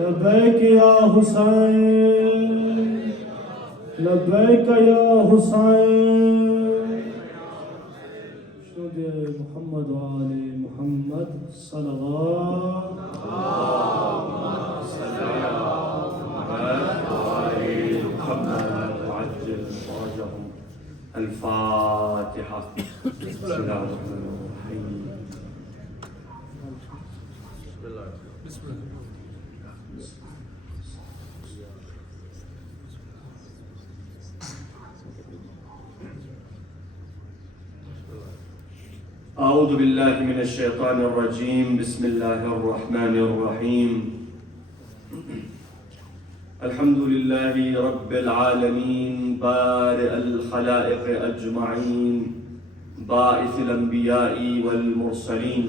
لبیک یا حسین لبیک یا حسین شد محمد و آل محمد صلوات الفاتحة. بسم الله الرحمن الرحيم. أعوذ بالله من الشيطان الرجيم. بسم الله الرحمن الرحيم. الحمد لله رب العالمين بارئ الخلائق أجمعين باعث الأنبياء والمرسلين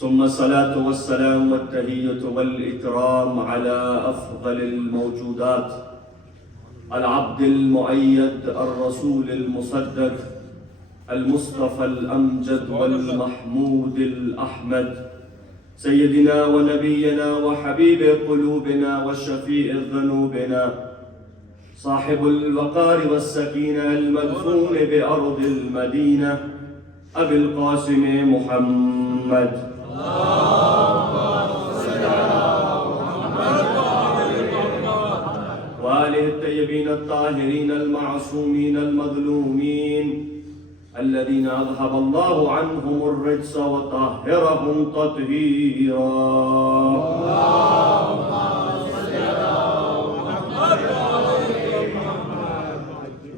ثم الصلاة والسلام والتحية والإكرام على أفضل الموجودات العبد المؤيد الرسول المصدق المصطفى الأمجد والمحمود الأحمد سيدنا ونبينا وحبيب قلوبنا وشفيع ذنوبنا صاحب الوقار والسكينة المدفون بأرض المدينة أبي القاسم محمد وآله الطيبين الطاهرين المعصومين المظلومين الذين أذهب الله عنهم الرجس وطهرهم تطهيرا.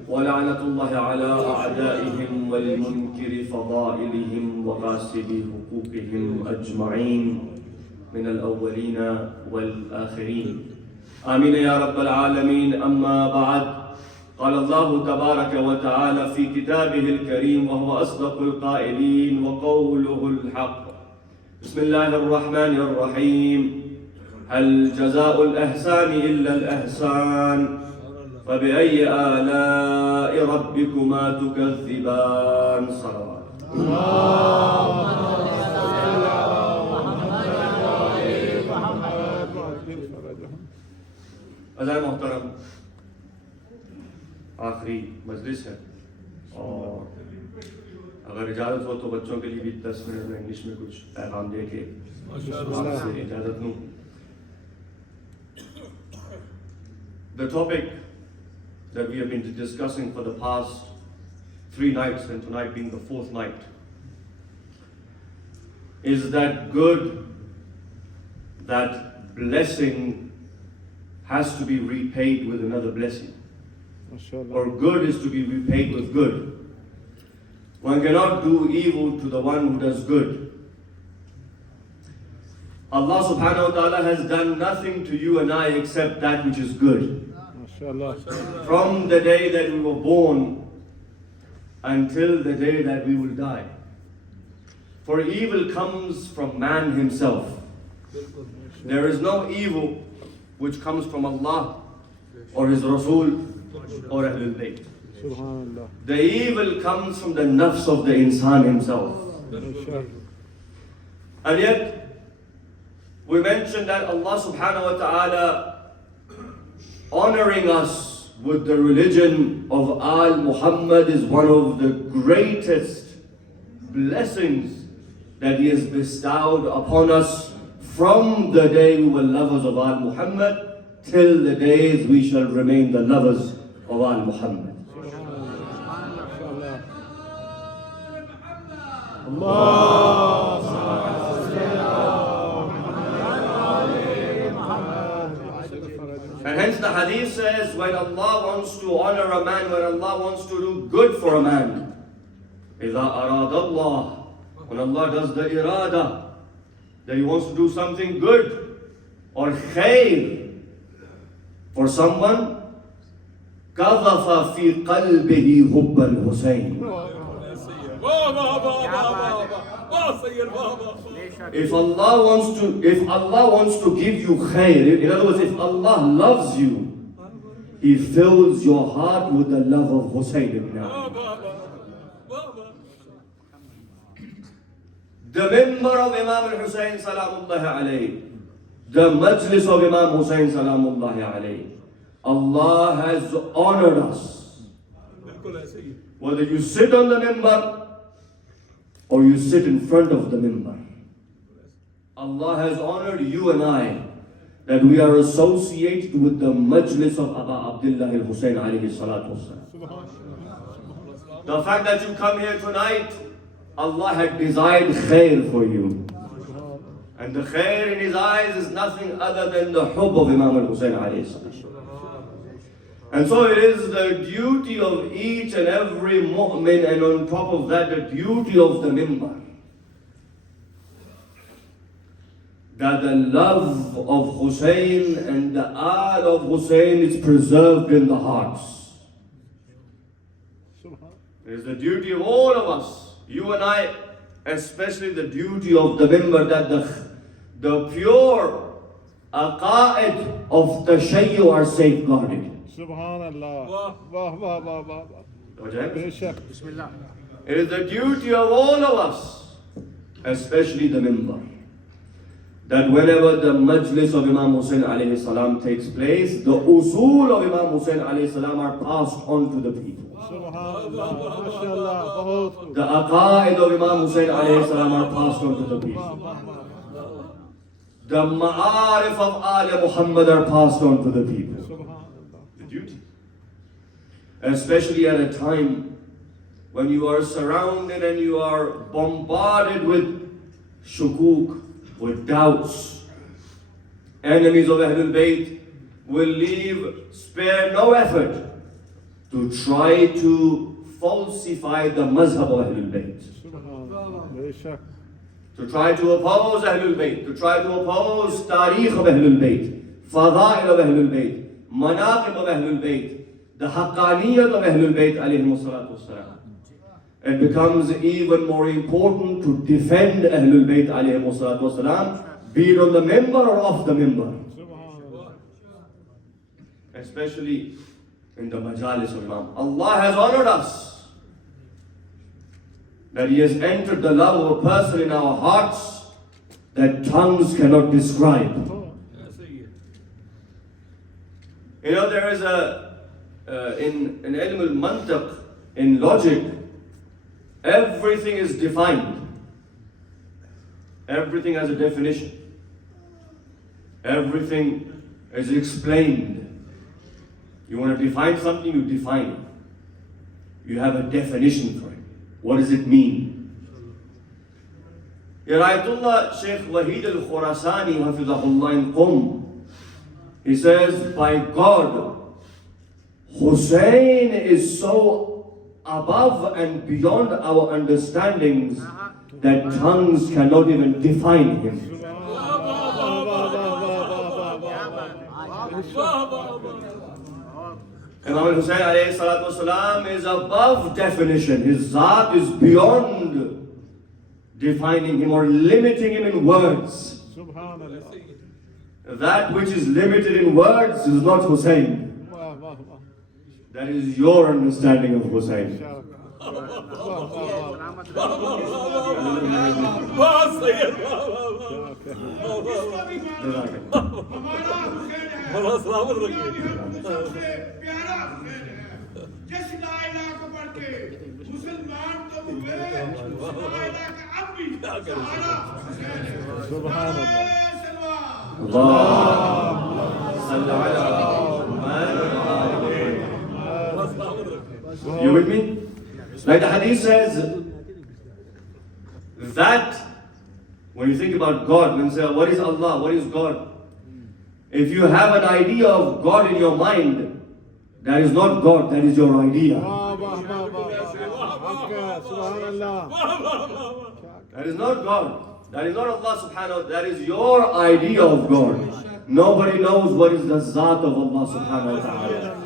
ولعنة الله على أعدائهم والمنكر فضائلهم وغاسل حقوقهم أجمعين من الأولين والآخرين. آمين يا رب العالمين. أما بعد، قال الله تبارك وتعالى في كتابه الكريم وهو أصدق القائلين وقوله الحق. بسم الله الرحمن الرحيم. هل جزاء الإحسان إلا الإحسان فبأي آلاء ربكما تكذبان. صلوات. عزیز محترم، آخری مجلس ہے اور اگر اجازت ہو تو بچوں کے لیے بھی 10 منٹ میں انگلش میں کچھ پیغام دے کے آپ سے اجازت لوں. The topic that we have been discussing for the past 3 nights and tonight being the 4th night is that good, that blessing has to be repaid with another blessing. Or good is to be repaid with good. One cannot do evil to the one who does good. Allah subhanahu wa ta'ala has done nothing to you and I except that which is good. From the day that we were born until the day that we will die. For evil comes from man himself. There is no evil which comes from Allah or His Rasul or Ahlul Bayt. The evil comes from the nafs of the insan himself. And yet, we mentioned that Allah subhanahu wa ta'ala honoring us with the religion of Al Muhammad is one of the greatest blessings that He has bestowed upon us from the day we were lovers of Al Muhammad till the days we shall remain the lovers of Al Muhammad. And hence the hadith says, when Allah wants to honor a man, when Allah wants to do good for a man, إِذَا أَرَادَ اللَّهُ, when Allah does the irada, that He wants to do something good or khair for someone, قَذَفَ فِي قَلْبِهِ حُبَّ الْحُسَيْنِ. If Allah wants to give you khair, in other words, if Allah loves you, He fills your heart with the love of Husayn ibn Ali. The member of Imam al-Husayn salamullah alayhi, the majlis of Imam Hussain Salamullahi alayhi. Allah has honored us. Whether you sit on the minbar or you sit in front of the minbar, Allah has honored you and I that we are associated with the majlis of Aba Abdullah al-Hussein alayhi salatu wasalam. The fact that you come here tonight, Allah had desired khair for you. And the khair in His eyes is nothing other than the hubb of Imam al-Hussein alayhi salam. And so it is the duty of each and every mu'min, and on top of that, the duty of the minbar, that the love of Hussein and the aal of Hussein is preserved in the hearts. It is the duty of all of us, you and I, especially the duty of the minbar, that the pure aqa'id of tashayyu are safeguarded. Subhanallah. Bismillah. It is the duty of all of us, especially the minbar, that whenever the majlis of Imam Hussain alayhi salam takes place, the usul of Imam Hussain alayhi salam are passed on to the people. Subhanallah. MashaAllah. The aqa'id of Imam Hussain alayhi salam are passed on to the people. The ma'arif of Al Muhammad are passed on to the people. The duty. Especially at a time when you are surrounded and you are bombarded with shukuk, with doubts. Enemies of Ahlul Bayt will spare no effort to try to falsify the mazhab of Ahlul Bayt. To try to oppose Ahlul Bayt, to try to oppose Tariq of Ahlul Bayt, Fada'il of Ahlul Bayt, Manaqib of Ahlul Bayt, the Haqqaniyat of Ahlul Bayt alayhimu salatu wassalam. It becomes even more important to defend Ahlul Bayt alayhimu salatu wassalam, be it on the minbar or off the minbar. Especially in the majalis of Imam. Allah has honored us, that He has entered the love of a person in our hearts that tongues cannot describe. You know, there is in ilm al-mantiq, in logic, everything is defined. Everything has a definition. Everything is explained. You want to define something, you define it. You have a definition for it. What does it mean? Ayatullah Shaykh Wahid al-Khurasani, Hafizahullah in Qum, he says, by God, Hussein is so above and beyond our understandings that tongues cannot even define him. Imam Hussain alayhi salatu wasalam is above definition. His Zat is beyond defining him or limiting him in words. That which is limited in words is not Hussein. That is your understanding of Hussein. You with me? Like the hadith says, that when you think about God, when you say, what is Allah, what is God? If you have an idea of God in your mind, that is not God, that is your idea. That is not God. That is not Allah subhanahu wa ta'ala. That is your idea of God. Nobody knows what is the Zat of Allah subhanahu wa ta'ala.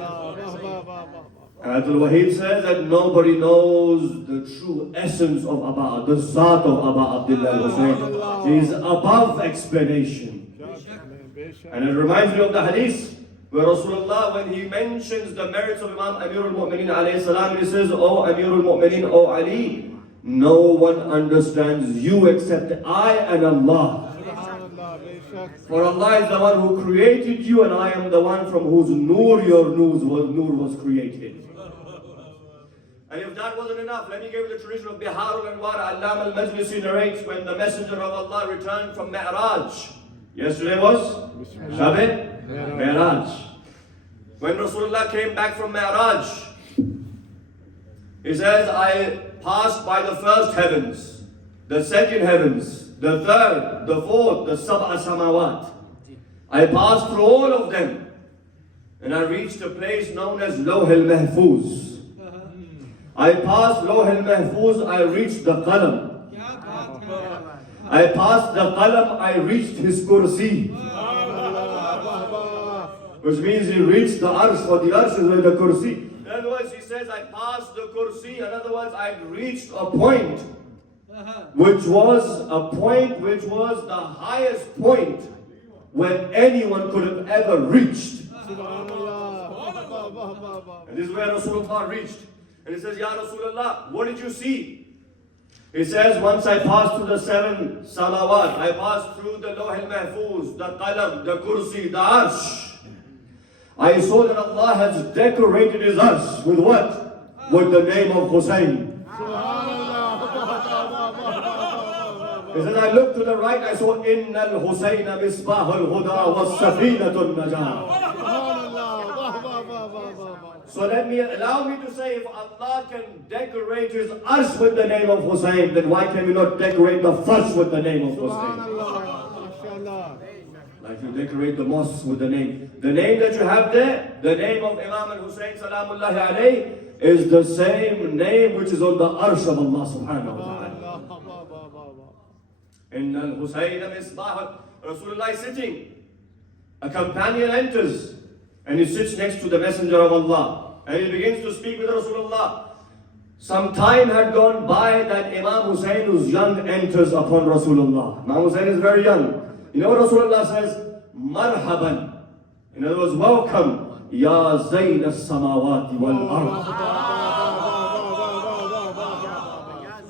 Ayatul Wahid says that nobody knows the true essence of Aba, the Zat of Aba Abdullah Hussain. He is above explanation. And it reminds me of the hadith where Rasulullah, when he mentions the merits of Imam Amirul Mu'mineen alayhi salam, he says, "O Amirul Mu'mineen, O Ali, no one understands you except I and Allah." For Allah is the one who created you, and I am the one from whose nur your nur was created. And if that wasn't enough, let me give you the tradition of Biharul Anwar. Allama al-Majlisi narrates when the Messenger of Allah returned from Mi'raj. Yesterday was Shab-e Mi'raj. When Rasulullah came back from Mi'raj, he says, I passed by the first heavens, the second heavens, the third, the fourth, the Sab'a Samawat. I passed through all of them, and I reached a place known as Lawh al-Mahfuz. I passed Lawh al-Mahfuz, I reached the Qalam. I passed the Qalam, I reached his Kursi. Which means he reached the Arsh, for the Arsh is where the Kursi. In other words, he says, I passed the Kursi. In other words, I reached a point, which was the highest point where anyone could have ever reached. And this is where Rasulullah reached. And he says, Ya Rasulullah, what did you see? He says, once I passed through the 7 salawat, I passed through the Lawh al-Mahfuz, the Qalam, the Kursi, the Arsh. I saw that Allah has decorated his arsh with what? With the name of Hussein. He says, I looked to the right, I saw Inna al-Husayna misbah al-huda wa safinatun najah. So allow me to say, if Allah can decorate his arsh with the name of Hussein, then why can we not decorate the farsh with the name of Hussein? Like you decorate the mosque with the name. The name that you have there, the name of Imam al-Hussein salamullahi alayhi, is the same name which is on the arsh of Allah subhanahu wa ta'ala. Inna al-Husayna misbah. Rasulullah is sitting. A companion enters and he sits next to the Messenger of Allah. And he begins to speak with Rasulullah. Some time had gone by that Imam Hussein, who's young, enters upon Rasulullah. Imam Hussein is very young. You know what Rasulullah says? Marhaban. In other words, welcome. Ya Zayn as-samawati wal-ard.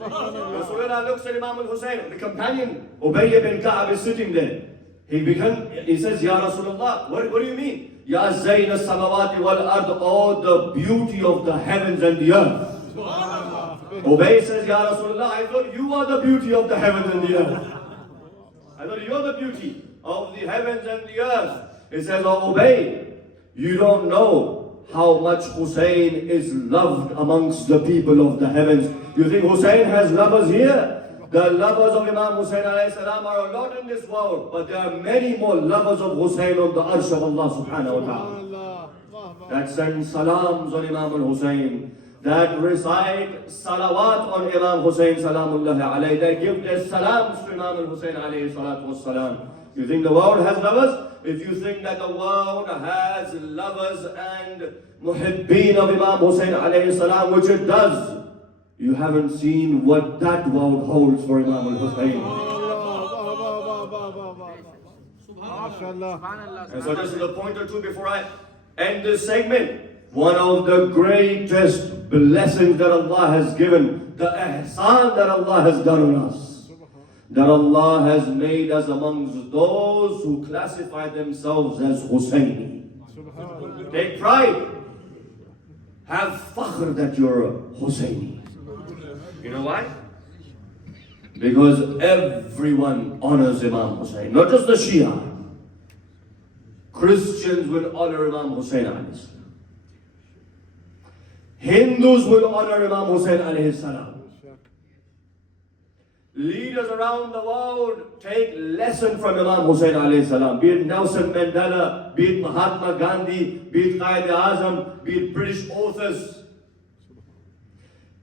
Rasulullah looks at Imam al-Hussein. The companion, Ubay ibn Ka'ab, is sitting there. He says, Ya Rasulullah, what do you mean? Ya Zayn as-samawati wal-ard. Oh, the beauty of the heavens and the earth. Ubay says, Ya Rasulullah, I thought you are the beauty of the heavens and the earth. I thought you are the beauty of the heavens and the earth. It says, oh Ubay, you don't know how much Hussein is loved amongst the people of the heavens. You think Hussein has lovers here? The lovers of Imam Hussein alayhi salam are a lot in this world, but there are many more lovers of Hussein on the arsh of Allah subhanahu wa ta'ala. That send salams on Imam al-Hussein, that recite salawat on Imam Hussein salamullahi alayhi, they give their salams to Imam al-Hussein alayhi salatu wassalam. You think the world has lovers? If you think that the world has lovers and muhibbeen of Imam Hussein alayhi salam, which it does, you haven't seen what that world holds for Imam al-Hussein. And so just a point or two before I end this segment. One of the greatest blessings that Allah has given, the ihsan that Allah has done on us, that Allah has made us amongst those who classify themselves as Husseini. Take pride. Have fakhr that you're a Husseini. You know why? Because everyone honors Imam Hussein, not just the Shia. Christians will honor Imam Hussein alayhi salam. Hindus will honor Imam Hussein alayhi salam. Leaders around the world take lesson from Imam Hussein alayhi salam. Be it Nelson Mandela, be it Mahatma Gandhi, be it Qaid Azam, be it British authors.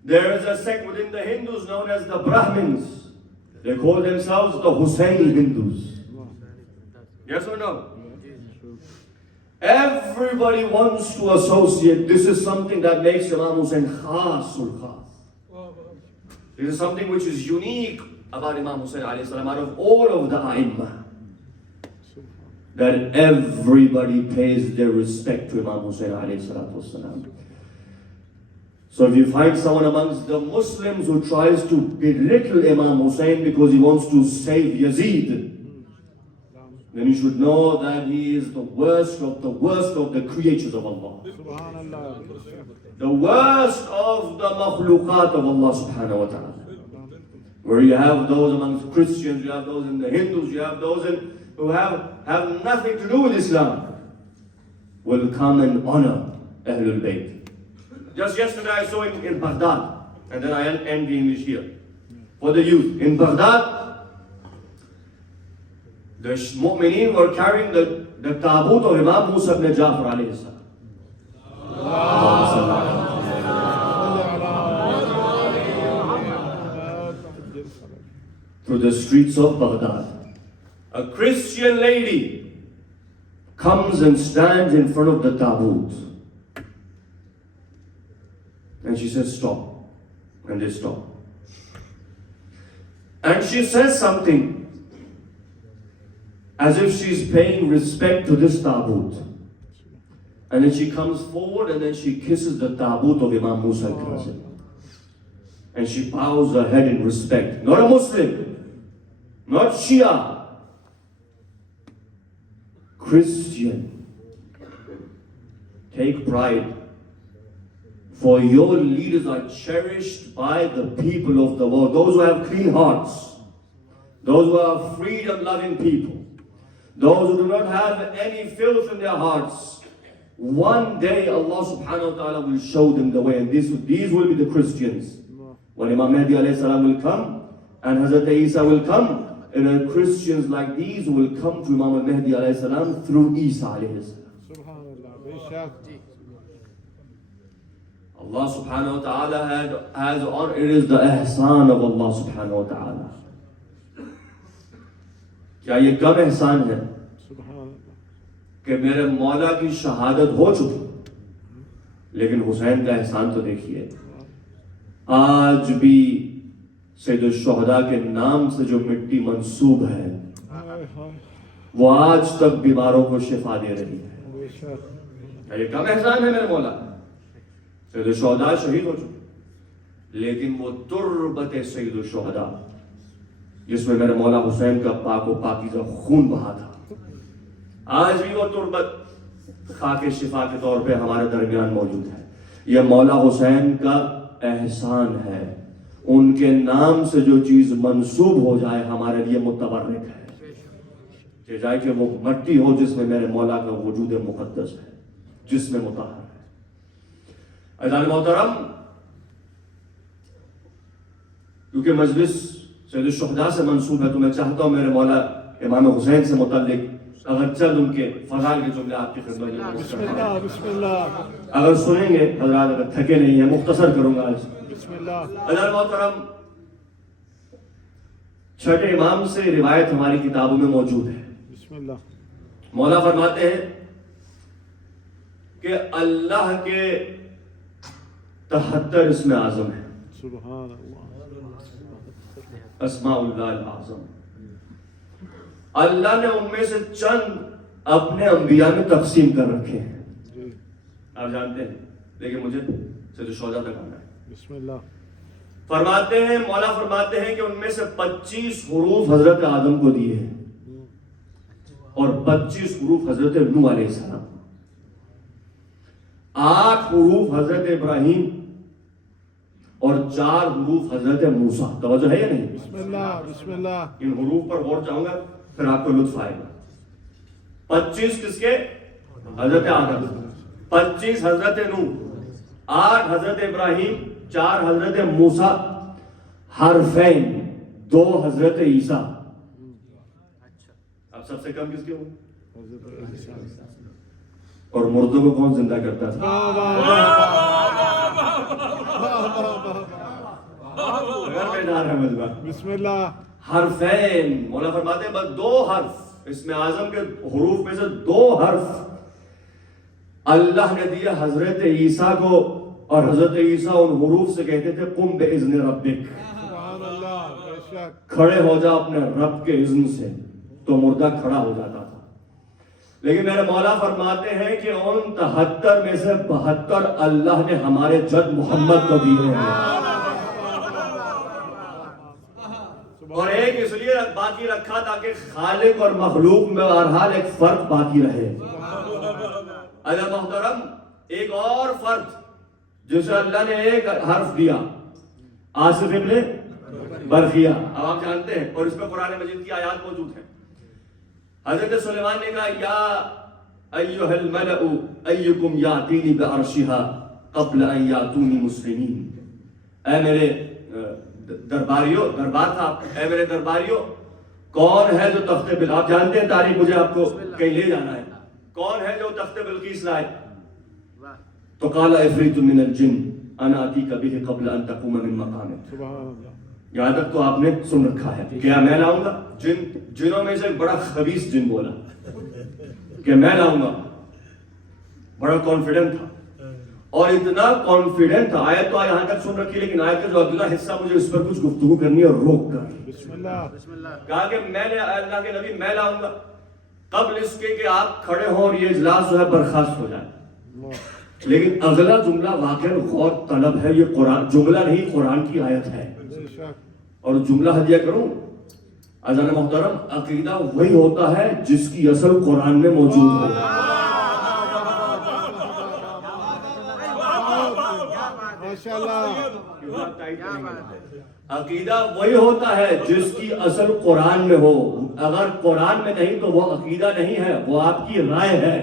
There is a sect within the Hindus known as the Brahmins. They call themselves the Husseini Hindus. Yes or no? Everybody wants to associate. This is something that makes Imam Hussein khasul khas. This is something which is unique about Imam Hussein alayhi salam out of all of the A'immah. That everybody pays their respect to Imam Hussein alayhi salatu wasalam. So if you find someone amongst the Muslims who tries to belittle Imam Hussein because he wants to save Yazid, then you should know that he is the worst of the creatures of Allah. Subhanallah. The worst of the makhluqat of Allah subhanahu wa ta'ala. Where you have those amongst Christians, you have those in the Hindus, you have those who have nothing to do with Islam, will come and honor Ahlul Bayt. Just yesterday I saw in Baghdad, and then I end the English here. For the youth, in Baghdad, the mu'mineen were carrying the tabut of Imam Musa ibn Jafar alayhi salam. Through the streets of Baghdad. A Christian lady comes and stands in front of the tabut. And she says, stop. And they stop. And she says something as if she's paying respect to this tabut. And then she comes forward and then she kisses the tabut of Imam Musa al-Kazim. And she bows her head in respect. Not a Muslim, not Shia, Christian. Take pride. For your leaders are cherished by the people of the world. Those who have clean hearts. Those who are freedom-loving people. Those who do not have any filth in their hearts. One day Allah subhanahu wa ta'ala will show them the way. And these will be the Christians. When Imam Mahdi alayhi salam will come, and Hazrat Isa will come, and Christians like these will come to Imam Mahdi alayhi salam through Isa alayhi salam. Subhanallah. Allah subhanahu wa ta'ala has on it is the ihsan of Allah subhanahu wa ta'ala. کیا یہ کم احسان ہے کہ میرے مولا کی شہادت ہو چکی، لیکن حسین کا احسان تو دیکھیے، آج بھی سید الشہداء کے نام سے جو مٹی منسوب ہے وہ آج تک بیماروں کو شفا دے رہی ہے. یہ کم احسان ہے میرے مولا. سید الشہداء شہید ہو چکے، لیکن وہ تربت سید الشہداء جس میں میرے مولا حسین کا پاک و پاکیزہ خون بہا تھا، آج بھی وہ تربت خاک شفا کے طور پہ ہمارے درمیان موجود ہے. یہ مولا حسین کا احسان ہے. ان کے نام سے جو چیز منسوب ہو جائے ہمارے لیے متبرک ہے. کہ جائے کہ وہ مٹی ہو جس میں میرے مولا کا وجود مقدس ہے، جس میں مطہر ہے. عزیزان محترم، کیونکہ مجلس سید الشہداء سے منسوب ہے تو میں چاہتا ہوں میرے مولا امام حسین سے متعلق اگر چند ان کے فضائل کے جملے آپ کی خدمت میں بسم اللہ بسم اللہ. اگر سنیں گے حضرات، اگر تھکے نہیں ہیں، مختصر کروں گا آج. بسم اللہ. عزیزان محترم، چھٹے امام سے روایت ہماری کتابوں میں موجود ہے. بسم اللہ. مولا فرماتے ہیں کہ اللہ کے 73 اسم اعظم ہیں. سبحان اللہ. اسماء اللہ الاعظم. اللہ نے ان میں سے چند اپنے انبیاء میں تقسیم کر رکھے ہیں. آپ جانتے ہیں، لیکن مجھے سید الشہداء تک آنا ہے. بسم اللہ. فرماتے ہیں، مولا فرماتے ہیں کہ ان میں سے 25 حروف حضرت آدم کو دیے ہیں اور 25 حروف حضرت نوح علیہ السلام، 8 حروف حضرت ابراہیم اور 4 حروف حضرت موسیٰ. توجہ ہے یا نہیں؟ بسم اللہ بسم اللہ. ان حروف پر غور چاہوں گا، پھر آپ کو لطف آئے گا. 25 کس کے؟ حضرت آدم. 25 حضرت نوح، 8 حضرت ابراہیم، 4 حضرت موسیٰ، حرفین 2 حضرت عیسیٰ. اب سب سے کم کس کے ہوں؟ اور مردوں کو کون زندہ کرتا تھا؟ بسم اللہ. حرفین. مولا فرماتے ہیں بس 2 حرف، اس میں اعظم کے حروف میں سے 2 حرف اللہ نے دیا حضرت عیسیٰ کو، اور حضرت عیسیٰ ان حروف سے کہتے تھے قم بِإِذْنِ رَبِّكَ. سبحان اللہ. بے شک. کھڑے ہو جا اپنے رب کے اذن سے، تو مردہ کھڑا ہو جاتا تھا. لیکن میرے مولا فرماتے ہیں کہ ان 73 میں سے 72 اللہ نے ہمارے جد محمد کو دیے ہیں. اور ایک اس لیے باقی رکھا تاکہ خالق اور مخلوق میں بہرحال ایک فرق باقی رہے. اللہ محترم ایک اور فرق جسے اللہ نے ایک حرف دیا, آصف ابن برخیہ, اب آپ جانتے ہیں اور اس میں قرآن مجید کی آیات موجود ہیں. حضرت سلیمان نے کہا یا ایھا الملأ ایکم یاتینی بعرشها قبل ان یاتونی مسلمین, اے میرے درباریوں, دربار تھا, اے میرے درباریوں کون ہے جو تخت بلقیس, آپ جانتے ہیں تاریخ, مجھے آپ کو کہیں لے جانا ہے, کون ہے جو تخت بلقیس لائے؟ تو قال عفریت من الجن انا آتیک بہ قبل ان تقوم من مقامک. سبحان اللہ. یہاں تک تو آپ نے سن رکھا ہے, کیا میں لاؤں گا؟ جنوں میں سے بڑا خبیث جن بولا کہ میں لاؤں گا, بڑا کانفیڈنٹ تھا, اور اتنا کانفیڈنٹ تھا. آیت تو یہاں تک سن رکھی, لیکن آیت کا جو اگلا حصہ مجھے اس پر کچھ گفتگو کرنی ہے, اور روک کر بسم اللہ. کہا کہ میں نے, اللہ کے نبی میں لاؤں گا قبل اس کے کہ آپ کھڑے ہوں اور یہ اجلاس جو ہے برخاست ہو جائے. لیکن اگلا جملہ واقعا غور طلب ہے, یہ قرآن جملہ نہیں, قرآن کی آیت ہے. اور جملہ ہدیہ کروں اذان محترم, عقیدہ وہی ہوتا ہے جس کی اصل قرآن میں موجود ہو. عقیدہ وہی ہوتا ہے جس کی اصل قرآن میں ہو. اگر قرآن میں نہیں تو وہ عقیدہ نہیں ہے, وہ آپ کی رائے ہے.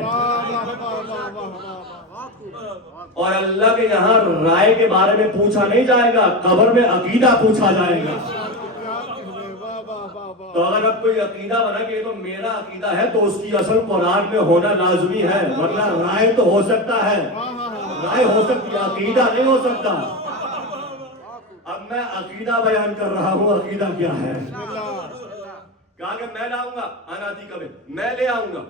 اور اللہ کے یہاں رائے کے بارے میں پوچھا نہیں جائے گا, قبر میں عقیدہ پوچھا جائے گا. تو اگر اب کوئی عقیدہ بنا کہ یہ تو میرا عقیدہ ہے تو اس کی اصل قرآن میں ہونا لازمی ہے, ورنہ رائے تو ہو سکتا ہے, رائے ہو سکتی ہے, عقیدہ نہیں ہو سکتا. اب میں عقیدہ بیان کر رہا ہوں, عقیدہ کیا ہے. کہا کہ میں لاؤں گا, اناتی کبھی میں لے آؤں گا,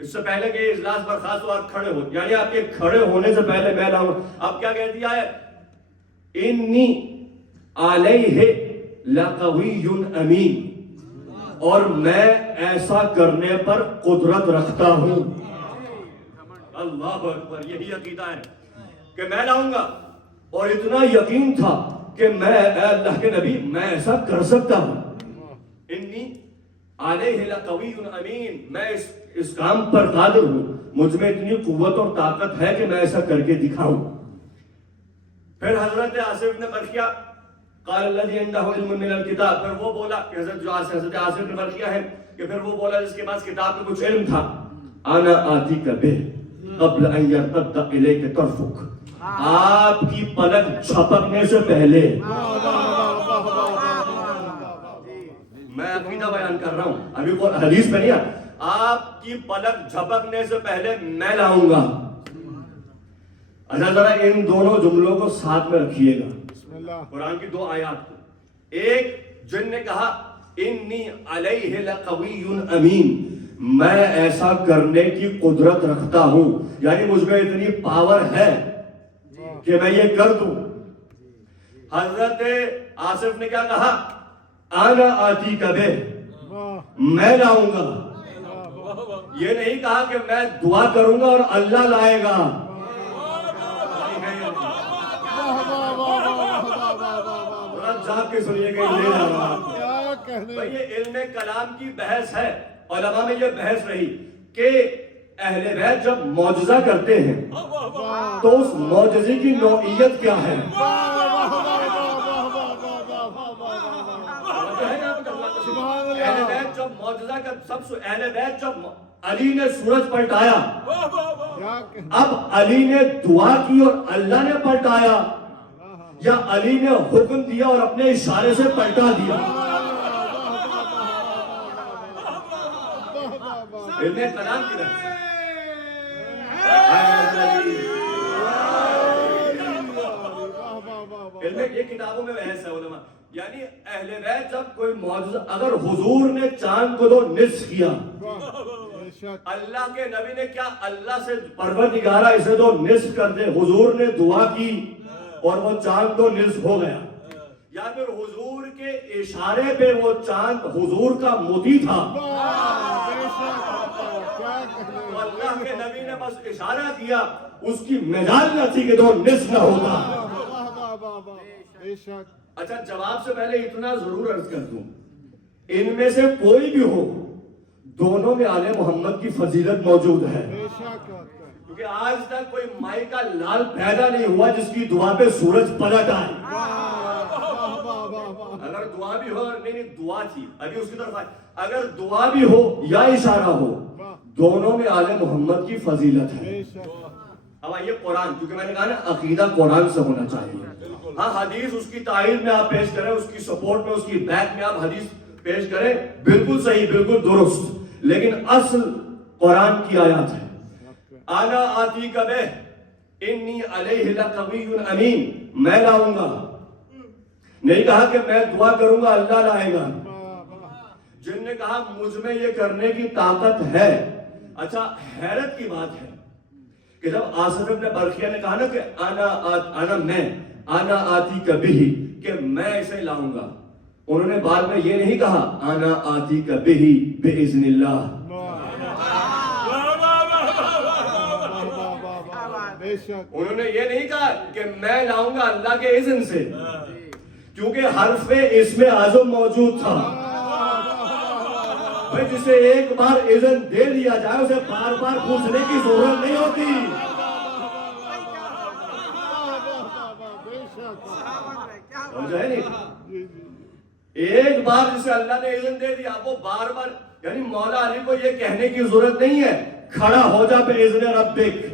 اس سے پہلے کہ اجلاس برخاست ہو آپ کھڑے ہو, یعنی آپ کے کھڑے ہونے سے پہلے میں لاؤں گا. اب کیا کہہ دیا ہے, انی علیہ لقوی امین, اور میں ایسا کرنے پر قدرت رکھتا ہوں. اللہ اکبر, یہی عقیدہ ہے کہ میں لاؤں گا, اور اتنا یقین تھا کہ میں, اے اللہ کے نبی, میں ایسا کر سکتا ہوں. انی علیہ لقوی امین, میں اس کام پر قادر ہوں, مجھ میں اتنی قوت اور طاقت ہے کہ میں ایسا کر کے دکھاؤں. پھر حضرت آصف نے برخیہ قال الذی عنده علم من الکتاب, پھر وہ بولا کہ حضرت آصف نے برخیہ ہے کہ پھر وہ بولا جس کے پاس کتاب میں کچھ علم تھا, انا آتیک بہ قبل ان یرتد الیک طرفک, آپ کی پلک جھپکنے سے پہلے. میں عقیدہ بیان کر رہا ہوں, ابھی کوئی حدیث پہ نہیں ہے. آپ کی پلک جھپکنے سے پہلے میں لاؤں گا. اچھا ذرا ان دونوں جملوں کو ساتھ میں رکھیے گا, قرآن کی دو آیات. ایک جن نے کہا انی علیہ لقوی امین, میں ایسا کرنے کی قدرت رکھتا ہوں, یعنی مجھ میں اتنی پاور ہے کہ میں یہ کر دوں. حضرت آصف نے کیا کہا, انا آتیک بہ, میں لاؤں گا. یہ نہیں کہا کہ میں دعا کروں گا اور اللہ لائے گا. جاگ کے سنیے گا, لے جا رہا بھائی, یہ علم کلام کی بحث ہے. علماء میں یہ بحث رہی کہ اہل بیت جب معجزہ کرتے ہیں تو اس معجزے کی نوعیت کیا ہے. اہل بیت جب معجزہ کا سب سے, اہل بیت جب علی نے سورج پلٹایا, اب علی نے دعا کی اور اللہ نے پلٹایا, یا علی نے حکم دیا اور اپنے اشارے سے پلٹا دیا. علم کلام کی رہے علم, یہ کتابوں میں بحث ہے علماء. یعنی اہل بیت جب کوئی معجزہ, اگر حضور نے چاند کو تو نصف کیا, اللہ کے نبی نے کیا اللہ سے پروردگارہ اسے تو نصف کر دے, حضور نے دعا کی اور وہ چاند تو نصف ہو گیا, یا پھر حضور کے اشارے پہ وہ چاند حضور کا موتی تھا, تو اللہ کے نبی نے بس اشارہ کیا, اس کی مجال نہ تھی کہ تو نصف نہ ہوتا. اچھا جواب سے پہلے اتنا ضرور عرض کر دوں, ان میں سے کوئی بھی ہو دونوں میں آل محمد کی فضیلت موجود ہے. بے شک کیونکہ آج تک کوئی مائی کا لال پیدا نہیں ہوا جس کی دعا پہ سورج پلٹ آئے. اگر دعا بھی ہو, نہیں دعا تھی ابھی اس کی طرف آئے, اگر دعا بھی ہو یا اشارہ ہو دونوں میں آل محمد کی فضیلت ہے. اب آئیے قرآن, کیونکہ میں نے کہا نا عقیدہ قرآن سے ہونا چاہیے. ہاں حدیث اس کی تائید میں آپ پیش کریں, اس کی سپورٹ میں, اس کی بیک میں آپ حدیث پیش کریں, بالکل صحیح, بالکل درست, لیکن اصل قرآن کی آیات ہے. انا آتیک بہ انی علیہ لقوی امین, میں لاؤں گا. نہیں کہا کہ میں دعا کروں گا اللہ لائے گا. جن نے کہا مجھ میں یہ کرنے کی طاقت ہے. اچھا حیرت کی بات ہے کہ جب آصف ابن برخیہ نے کہا نا کہ انا آتیک بہ, کہ میں اسے لاؤں گا, انہوں نے بعد میں یہ نہیں کہا انا آتیک بہ باذن اللہ. انہوں نے یہ نہیں کہا کہ میں لاؤں گا اللہ کے اذن سے, کیونکہ حرف اسم اعظم موجود تھا. بھائی جسے ایک بار اذن دے دیا جائے اسے بار بار پوچھنے کی ضرورت نہیں ہوتی. ایک بار جسے اللہ نے اذن دے دیا وہ بار بار, یعنی مولا علی کو یہ کہنے کی ضرورت نہیں ہے کھڑا ہو جا بے اذن ربک.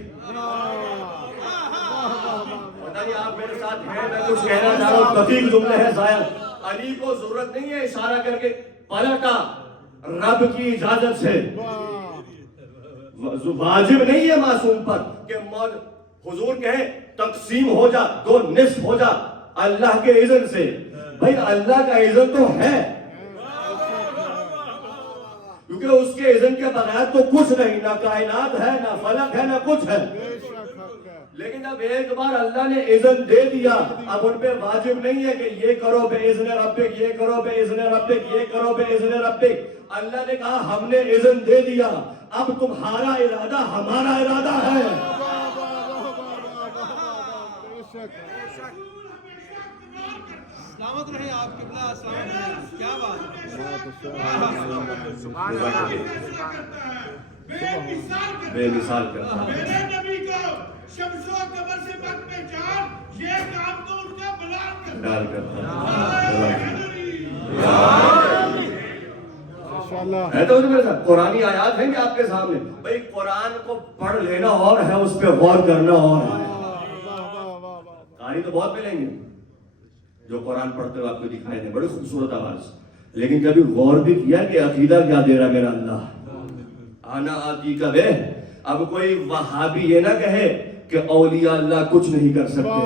آپ میرے ساتھ ہیں, میں کچھ کہنا چاہ رہا ہوں, دقیق جملے ہے ظاہر. علی کو ضرورت نہیں ہے اشارہ کر کے پلٹا رب کی اجازت سے. واجب نہیں ہے معصوم پر کہ حضور کہیں تقسیم ہو جا, دو نصف ہو جا اللہ کے اذن سے. بھائی اللہ کا اذن تو ہے, کیونکہ اس کے اذن کے بغیر تو کچھ نہیں, نہ کائنات ہے, نہ فلک ہے, نہ کچھ ہے. لیکن جب ایک بار اللہ نے اذن دے دیا اب ان پہ واجب نہیں ہے کہ یہ کرو بے اذن ربک, یہ کرو بے اذن ربک, یہ کرو بے اذن ربک. اللہ نے کہا ہم نے اذن دے دیا, اب تمہارا ارادہ ہمارا ارادہ ہے. سلامت رہے آپ قبلہ, سلامت رہے, کیا بات, بے مثال کرتا ہے. میرے نبی کو شمس و قمر سے مت پہچان, یہ کام تو ان کا بلال کرتا ہے. تو میرے ساتھ قرآنی آیات ہیں کہ آپ کے سامنے, بھائی قرآن کو پڑھ لینا اور ہے, اس پہ غور کرنا اور ہے. قاری تو بہت ملیں گے جو قرآن پڑھتے ہوئے آپ کو دکھائی دیں, بڑی خوبصورت آواز, لیکن کبھی غور بھی کیا کہ عقیدہ کیا دے رہا میرا اللہ. انا آتیک بہ, اب کوئی وہابی یہ نہ کہے کہ اولیاء اللہ کچھ نہیں کر سکتے,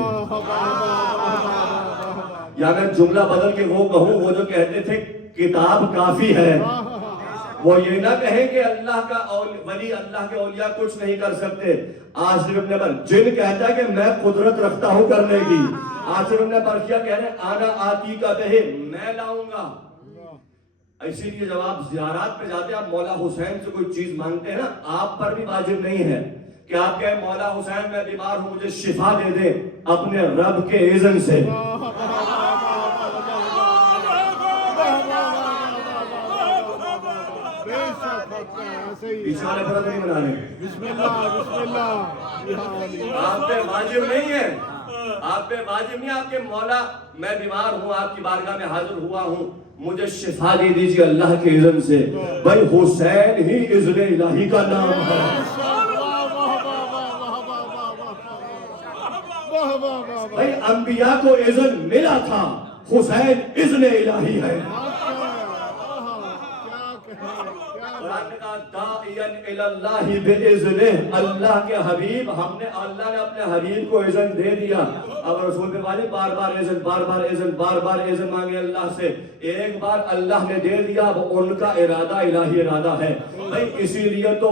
یا میں جملہ بدل کے وہ کہوں وہ جو کہتے تھے کتاب کافی ہے, وہ یہ نہ کہیں کہ اللہ کا ولی, اللہ کے اولیاء کچھ نہیں کر سکتے. آصف ابن جن کہتا ہے کہ میں قدرت رکھتا ہوں کرنے کی, آصف ابن برخیہ کہہ رہے ہیں انا آتیک بہ, میں لاؤں گا. اسی لیے جب آپ زیارات پہ جاتے ہیں, آپ مولا حسین سے کوئی چیز مانگتے ہیں نا, آپ پر بھی واجب نہیں ہے کہ آپ کہیں مولا حسین میں بیمار ہوں مجھے شفا دے دے, اپنے رب کے اذن سے. پیچھے والے فرق نہیں بنا رہے. بسم اللہ بسم اللہ. آپ پہ واجب نہیں ہے, آپ پہ واجب نہیں, آپ کے مولا میں بیمار ہوں, آپ کی بارگاہ میں حاضر ہوا ہوں, مجھے شفا دے دیجیے اللہ کے اذن سے. بھائی حسین ہی اذن الہی کا نام ہے. بھائی انبیاء کو اذن ملا تھا, حسین اذن الہی ہے. قرآن نے کہا داعیاً الی اللہ باذنہ, اللہ کے حبیب, ہم نے, اللہ نے اپنے حبیب کو اذن دے دیا. اب رسول پہ والے بار بار اذن, بار بار اذن, بار بار اذن مانگے اللہ سے. ایک بار اللہ نے دے دیا, اب ان کا ارادہ الہی ارادہ ہے. بھائی اسی لیے تو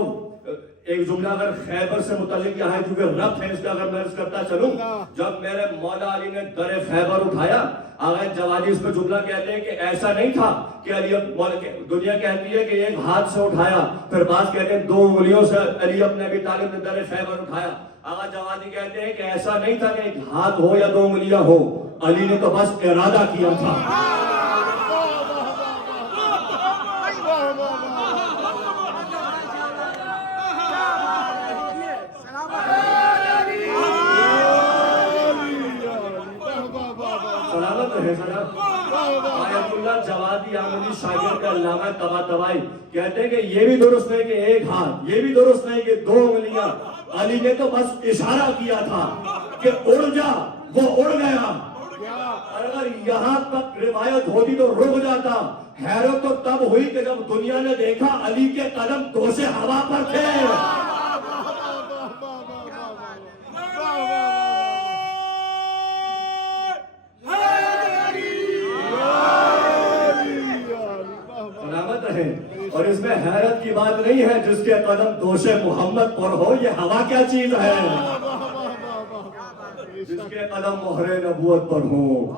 ایک جملہ اگر خیبر سے متعلق یہاں ہے, کیونکہ رب ہے اس کا, اگر میں عرض کرتا چلوں, جب میرے مولا علی نے در خیبر اٹھایا, آغا جوادی اس پہ جملہ کہتے ہیں کہ ایسا نہیں تھا کہ علی, دنیا کہتی ہے کہ ایک ہاتھ سے اٹھایا, پھر بعض کہتے ہیں 2 انگلیوں سے علی ابن ابی طالب نے در خیبر اٹھایا. آغا جوادی کہتے ہیں کہ ایسا نہیں تھا کہ ایک ہاتھ ہو یا 2 انگلیاں ہو, علی نے تو بس ارادہ کیا تھا. ہیں ذرا. آیت اللہ جوادی آمدی شاگرد علامہ طباطبائی کہتے ہیں کہ یہ بھی درست نہیں کہ ایک ہاتھ، یہ بھی درست نہیں کہ 2 انگلیاں. علی نے تو بس اشارہ کیا تھا کہ اڑ جا، وہ اڑ گیا. اور اگر یہاں تک روایت ہوتی تو رک جاتا. حیرت تو تب ہوئی کہ جب دنیا نے دیکھا علی کے قدم دوسے ہوا پر تھے. سلامت رہے. اور اس میں حیرت کی بات نہیں ہے جس کے قدم دوش محمد پر ہو. یہ ہوا کیا چیز ہے جس کے قدم مہر نبوت پر ہوں.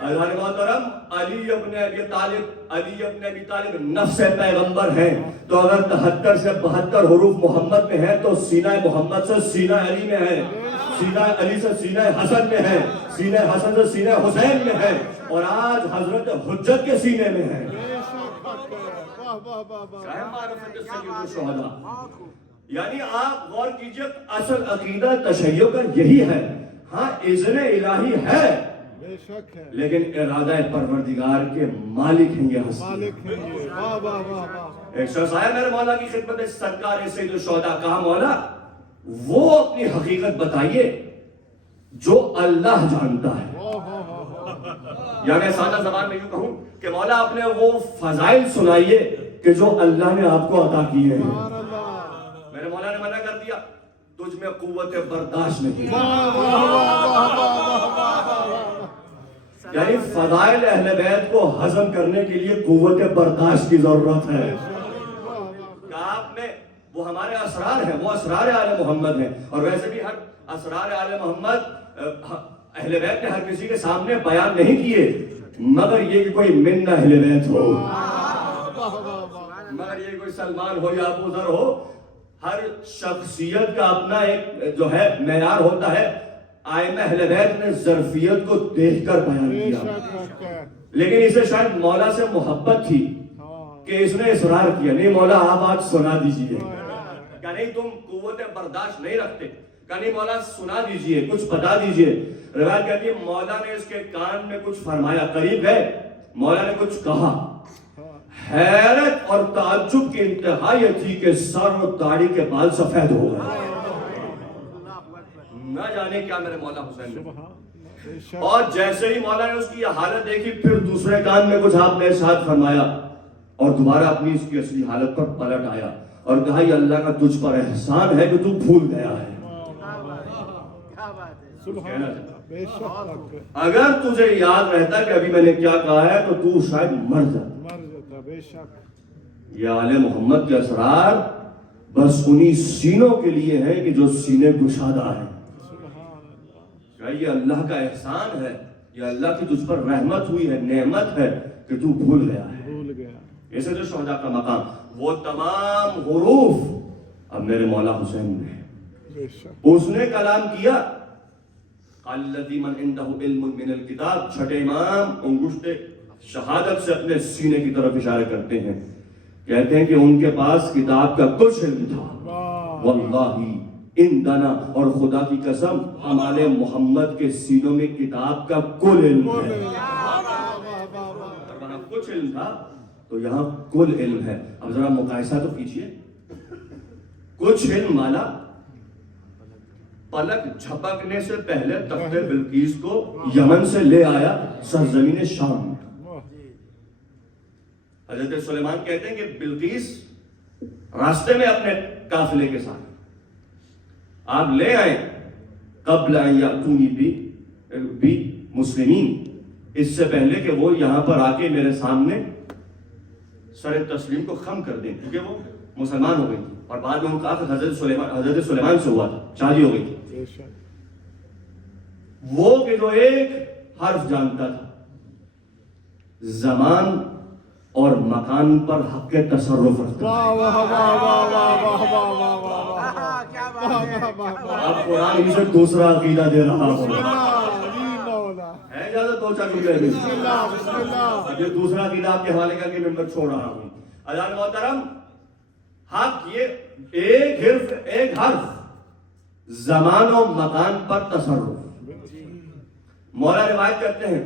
عزیزان محترم، علی ابن ابی طالب نفس پیغمبر ہیں. تو اگر 73 سے 72 حروف محمد میں ہیں تو سینہ محمد سے سینہ علی میں ہے، سینہ علی سے سینہ حسن میں ہے، سینہ حسن سے سینہ حسین میں ہے، اور آج حضرت حجت کے سینے میں ہے. یعنی آپ غور کیجئے، اصل عقیدہ تشیع کا یہی ہے. ہاں اذن الہی ہے لیکن ارادہ پروردگار کے مالک ہیں یہ ہستی. ایک شخص آیا میرے مولا کی خدمت سرکار سید الشہداء، کہا مولا وہ اپنی حقیقت بتائیے جو اللہ جانتا ہے. یا میں سادہ زبان میں یوں کہوں کہ مولا اپنے وہ فضائل سنائیے کہ جو اللہ نے آپ کو عطا کیے ہیں. میرے مولا نے منع کر دیا، تجھ میں قوت برداشت نہیں. یعنی فضائل اہل بیت کو ہضم کرنے کے لیے قوت برداشت کی ضرورت ہے. کہ آپ میں وہ ہمارے اسرار ہیں، وہ اسرار آل محمد ہیں. اور ویسے بھی ہر اسرار آل محمد اہل بیت نے ہر کسی کے سامنے بیان نہیں کیے، مگر یہ کہ کوئی من اہل بیت ہو، مگر یہ کوئی سلمان ہو یا ابو ذر ہو. ہر شخصیت کا اپنا ایک جو ہے معیار ہوتا ہے. ائمہ اہل بیت نے ظرفیت کو دیکھ کر بیان کیا، لیکن اسے شاید مولا سے محبت تھی کہ اس نے اصرار کیا، نہیں مولا آپ آج سنا دیجئے. کہ نہیں تم قوت برداشت نہیں رکھتے، کہ نہیں مولا سنا دیجئے، کچھ بتا دیجئے. روایت کہتی ہے مولا نے اس کے کان میں کچھ فرمایا، قریب گئے، مولا نے کچھ کہا. حیرت اور تعجب کی انتہا یہ تھی کہ سر اور داڑھی کے بال سفید ہو گئے. نہ جانے کیا میرے مولا حسین نے. اور جیسے ہی مولا نے اس کی یہ حالت دیکھی، پھر دوسرے کان میں کچھ آپ نے ارشاد فرمایا اور دوبارہ اپنی اس کی اصلی حالت پر پلٹ آیا اور کہا یہ اللہ کا تجھ پر احسان ہے کہ تو بھول گیا ہے. اگر تجھے یاد رہتا کہ ابھی میں نے کیا کہا ہے تو تو شاید مر جاتا. یہ آل محمد کے اسرار بس انہی سینوں کے لیے ہیں کہ جو سینے گشادہ ہیں. یہ اللہ کا احسان ہے، یہ اللہ کی تجھ پر رحمت ہوئی ہے، نعمت ہے کہ تو بھول گیا ہے. ایسے جو شہداء کا مقام، وہ تمام حروف اب میرے مولا حسین نے. اس نے کلام کیا. الذی من عندہ علم من الکتاب، چھٹے امام انگشت شہادت سے اپنے سینے کی طرف اشارہ کرتے ہیں، کہتے ہیں کہ ان کے پاس کتاب کا کچھ علم تھا. واللہ عندنا، اور خدا کی قسم ہمارے محمد کے سینوں میں کتاب کا کل علم ہے. وہاں کچھ علم تھا تو یہاں کل علم ہے. اب ذرا مقایسہ تو کیجئے. کچھ علم والا پلک جھپکنے سے پہلے تخت بلقیس کو یمن سے لے آیا سرزمین شام. حضرت سلیمان کہتے ہیں کہ بلقیس راستے میں اپنے قافلے کے ساتھ آپ لے آئے قبل ان یاتونی بی مسلمین، اس سے پہلے کہ وہ یہاں پر آ کے میرے سامنے سر تسلیم کو خم کر دیں، کیونکہ وہ مسلمان ہو گئی تھی. اور بعد میں ان کا حضرت سلیمان سے ہوا تھا، شادی ہو گئی تھی. وہ کہ جو ایک حرف جانتا تھا، زمان اور مکان پر حق تصرف رکھتا ہے. آپ قرآن ہی سے دوسرا عقیدہ دے رہا ہوں. ہے اجازت دو چار یہ دوسرا عقیدہ آپ کے حوالے کر کے ممبر چھوڑ رہا ہوں. عزیزان محترم، حق یہ ایک حرف زمان و مکان پر تصرف. مولا روایت کرتے ہیں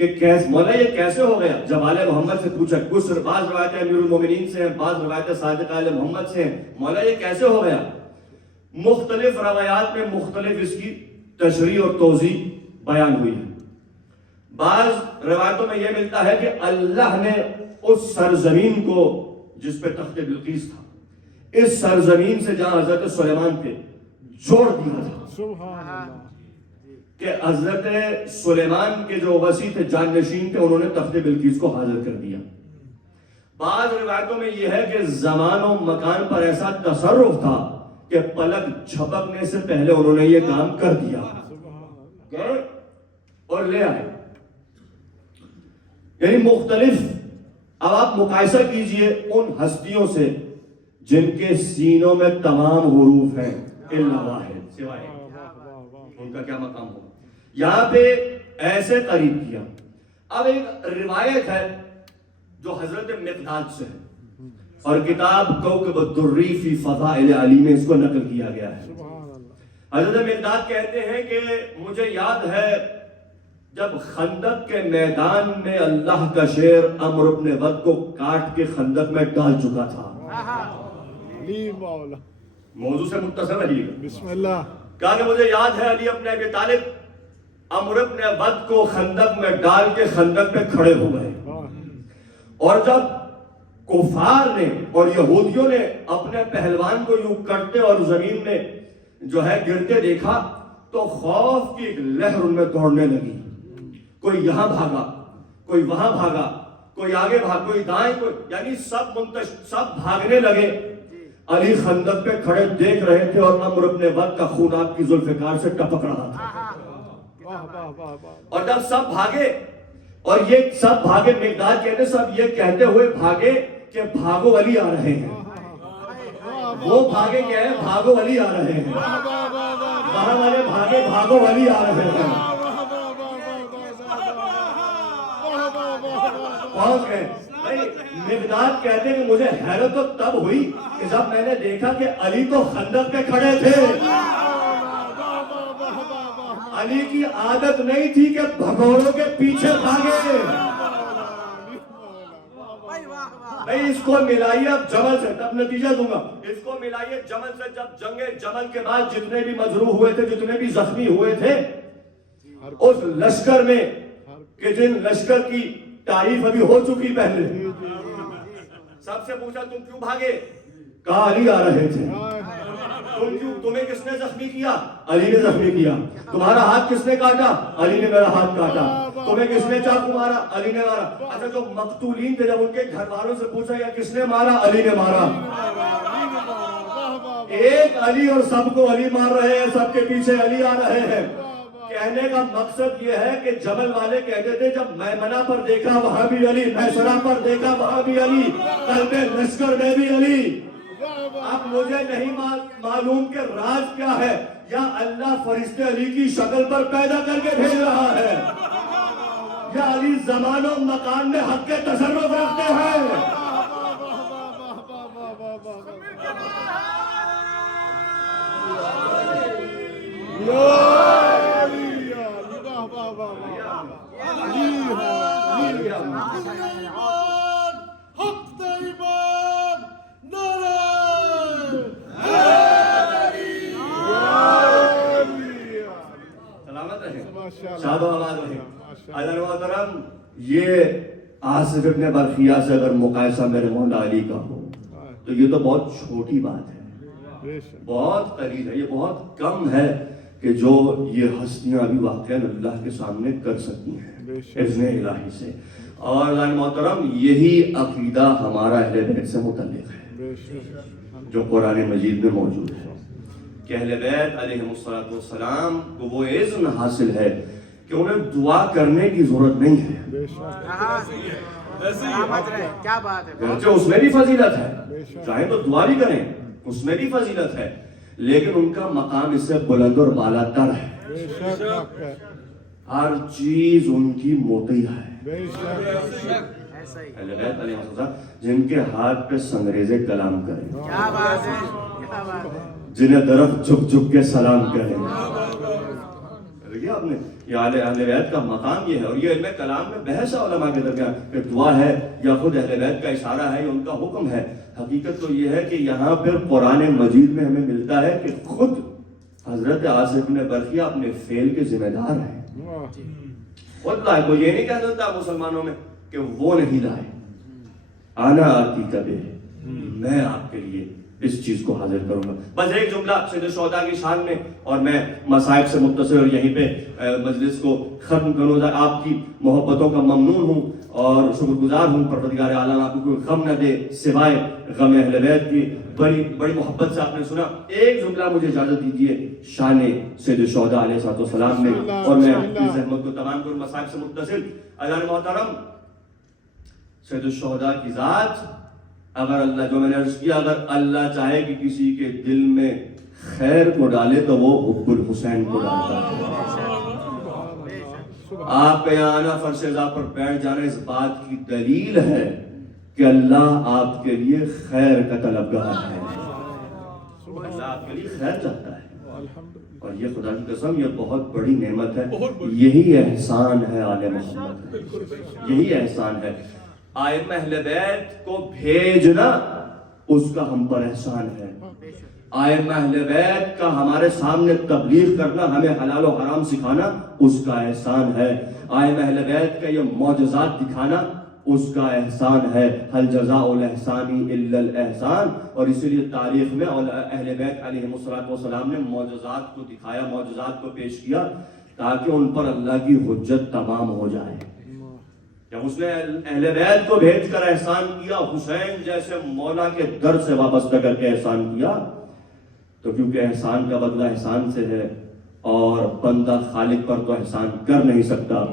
کہ مولا یہ کیسے ہو گیا؟ جب آل محمد سے پوچھا، کچھ بعض روایتیں امیر المومنین سے ہیں، بعض روایتیں صادق آل محمد سے ہیں، مولا یہ کیسے ہو گیا؟ مختلف روایات میں مختلف اس کی تشریح اور توضیح بیان ہوئی ہے۔ بعض روایتوں میں یہ ملتا ہے کہ اللہ نے اس سرزمین کو جس پہ تخت بلقیس تھا، اس سرزمین سے جہاں حضرت سلیمان تھے جوڑ دیا تھا، سبحان اللہ، کہ حضرت سلیمان کے جو وسیع تھے، جانشین تھے، انہوں نے تخت بلقیس کو حاضر کر دیا۔ بعض روایتوں میں یہ ہے کہ زمان و مکان پر ایسا تصرف تھا کہ پلک جھپکنے سے پہلے انہوں نے یہ کام کر دیا، گئے اور لے آئے۔ یعنی مختلف، اب آپ مقایسہ کیجئے ان ہستیوں سے جن کے سینوں میں تمام حروف ہیں الا واحد، سوائے ان کا کیا مقام ہو۔ یہاں پہ ایسے قریب کیا۔ اب ایک روایت ہے جو حضرت مقداد سے ہے، اور کتاب کوکب الدری فی فضائل علی میں اس کو نقل کیا گیا ہے۔ حضرت مقداد کہتے ہیں کہ مجھے یاد ہے جب خندق کے میدان میں اللہ کا شیر عمرو بن ود کو کاٹ کے خندق میں ڈال چکا تھا۔ موضوع سے متصل رہیے گا۔ بسم اللہ۔ کہا کہ مجھے یاد ہے علی ابن ابی طالب عمرو بن ود کو خندق میں ڈال کے خندق پہ کھڑے ہو گئے، اور جب کفار نے اور یہودیوں نے اپنے پہلوان کو یوں کرتے اور زمین میں جو ہے گرتے دیکھا تو خوف کی ایک لہر ان میں دوڑنے لگی۔ کوئی یہاں بھاگا، کوئی وہاں بھاگا، کوئی آگے بھاگ، کوئی دائیں، کوئی، یعنی سب بھاگنے لگے۔ علی خندق پہ کھڑے دیکھ رہے تھے اور عمرو بن ود کا خون آپ کی ذوالفقار سے ٹپک رہا تھا۔ اور جب سب بھاگے، اور یہ سب بھاگے، مقداد کہتے سب یہ کہتے ہوئے بھاگے کہ بھاگو علی آ رہے ہیں۔ وہ بھاگے کیا ہے؟ بھاگو علی آ رہے ہیں۔ وہاں والے بھاگے بھاگو علی آ رہے ہیں۔ پہنچ گئے۔ مقداد کہتے ہیں کہ مجھے حیرت تو تب ہوئی کہ جب میں نے دیکھا کہ علی تو خندق پہ کھڑے تھے۔ علی کی عادت نہیں تھی کہ بھگوڑوں کے پیچھے بھاگے۔ بھائی اس کو ملائیے اب جمل سے، تب نتیجہ دوں گا۔ اس کو ملائیے جمل سے، جب جنگ جمل کے بعد جتنے بھی مجروح ہوئے تھے، جتنے بھی زخمی ہوئے تھے، اس لشکر میں کہ جن لشکر کی تعریف ابھی ہو چکی پہلے، سب سے پوچھا تم کیوں بھاگے؟ کہا علی آ رہے تھے۔ تمہیں کس نے زخمی کیا؟ علی نے زخمی کیا۔ تمہارا ہاتھ کس نے کاٹا؟ علی نے میرا ہاتھ کاٹا۔ تمہیں کس نے چاقو مارا؟ علی نے مارا۔ اچھا جو مقتولین تھے جب ان کے گھر والوں سے پوچھا یا کس نے مارا؟ علی نے مارا۔ ایک علی اور سب کو علی مار رہے ہیں، سب کے پیچھے علی آ رہے ہیں۔ کہنے کا مقصد یہ ہے کہ جبل والے کہتے تھے جب میمنہ پر دیکھا وہاں بھی علی، میسرہ پر دیکھا وہاں بھی علی، قلب لشکر میں بھی علی۔ اب مجھے نہیں معلوم کہ راز کیا ہے، یا اللہ فرشتے علی کی شکل پر پیدا کر کے بھیج رہا ہے، یا علی زمان و مکان میں حق کے تصرف رکھتے ہیں۔ شاد و آباد رہے۔ حضرت محترم، یہ آصف ابن برخیہ سے اگر مقایسہ میرے مولا علی کا ہو تو یہ تو بہت چھوٹی بات ہے، بہت قلیل ہے، یہ بہت کم ہے کہ جو یہ ہستیاں ابھی واقعا اللہ کے سامنے کر سکتی ہیں اذن الہی سے۔ اور حضرت محترم، یہی عقیدہ ہمارا اہل بیت سے متعلق ہے جو قرآن مجید میں موجود ہے کہ اہل بیت علیہ السلام کو وہ اذن حاصل ہے کہ انہیں دعا کرنے کی ضرورت نہیں ہے۔ کیا بات ہے، گرچہ اس میں بھی فضیلت ہے، چاہے تو دعا بھی کریں، اس میں بھی فضیلت ہے، لیکن ان کا مقام اس سے بلند اور بالا تر ہے۔ ہر چیز ان کی موتی ہے۔ اہل بیت علیہ السلام جن کے ہاتھ پہ سنگریزے کلام کریں، کیا بات ہے، کیا بات ہے، جنہیں درخت جھک جھک کے سلام کریں۔ دیکھیے آپ نے یہ اہل بیت کا مقام یہ ہے. اور یہ علم کلام میں بحث ہے علماء کے درمیان کہ دعا ہے یا خود اہل بیت کا اشارہ ہے یا ان کا حکم ہے. حقیقت تو یہ ہے کہ یہاں پھر قرآن مجید میں ہمیں ملتا ہے کہ خود حضرت آصف بن برقیہ اپنے فعل کے ذمہ دار ہیں. خود لائے. کوئی یہ نہیں کہہ دیتا مسلمانوں میں کہ وہ نہیں لائے. آنا آتی کبھی میں آپ کے لیے اس چیز کو حاضر کروں گا. بس ایک جملہ سید الشہداء کی شان میں اور میں مصائب سے متصل اور یہیں پہ مجلس کو ختم کروں. آپ کی محبتوں کا ممنون ہوں اور شکر گزار ہوں. پروردگار عالم آپ کو کوئی غم نہ دے سوائے غم اہل بیت کی. بڑی محبت سے آپ نے سنا. ایک جملہ مجھے اجازت دیجیے شان سید الشہداء علیہ السلام میں اور میں اس زحمت کو تمام کروں. مصائب سے متصل عزیزان محترم، سید الشہداء کی ذات اگر اللہ، جو میں نے عرض کیا، اگر اللہ چاہے کہ کسی کے دل میں خیر کو ڈالے تو وہ حب الحسین کو ڈالتا ہے. آپ کا یہاں آنا فرش ذا پر بیٹھ جانا اس بات کی دلیل ہے کہ اللہ آپ کے لیے خیر کا طلبگار ہے. اللہ آپ کے لیے خیر چاہتا ہے اور یہ خدا کی قسم یہ بہت بڑی نعمت ہے. یہی احسان ہے آل محمد، یہی احسان ہے. ائمہ اہل بیت کو بھیجنا اس کا ہم پر احسان ہے. ائمہ اہل بیت کا ہمارے سامنے تبلیغ کرنا، ہمیں حلال و حرام سکھانا اس کا احسان ہے. ائمہ اہل بیت کا یہ معجزات دکھانا اس کا احسان ہے. هل جزاء الاحسان الا الاحسان. اور اسی لیے تاریخ میں اہل بیت علیہ السلام نے معجزات کو دکھایا، معجزات کو پیش کیا تاکہ ان پر اللہ کی حجت تمام ہو جائے. جب اس نے اہل بیت کو بھیج کر احسان کیا، حسین جیسے مولا کے در سے وابستہ کر کے احسان کیا، تو کیونکہ احسان کا بدلہ احسان سے ہے اور بندہ خالق پر تو احسان کر نہیں سکتا،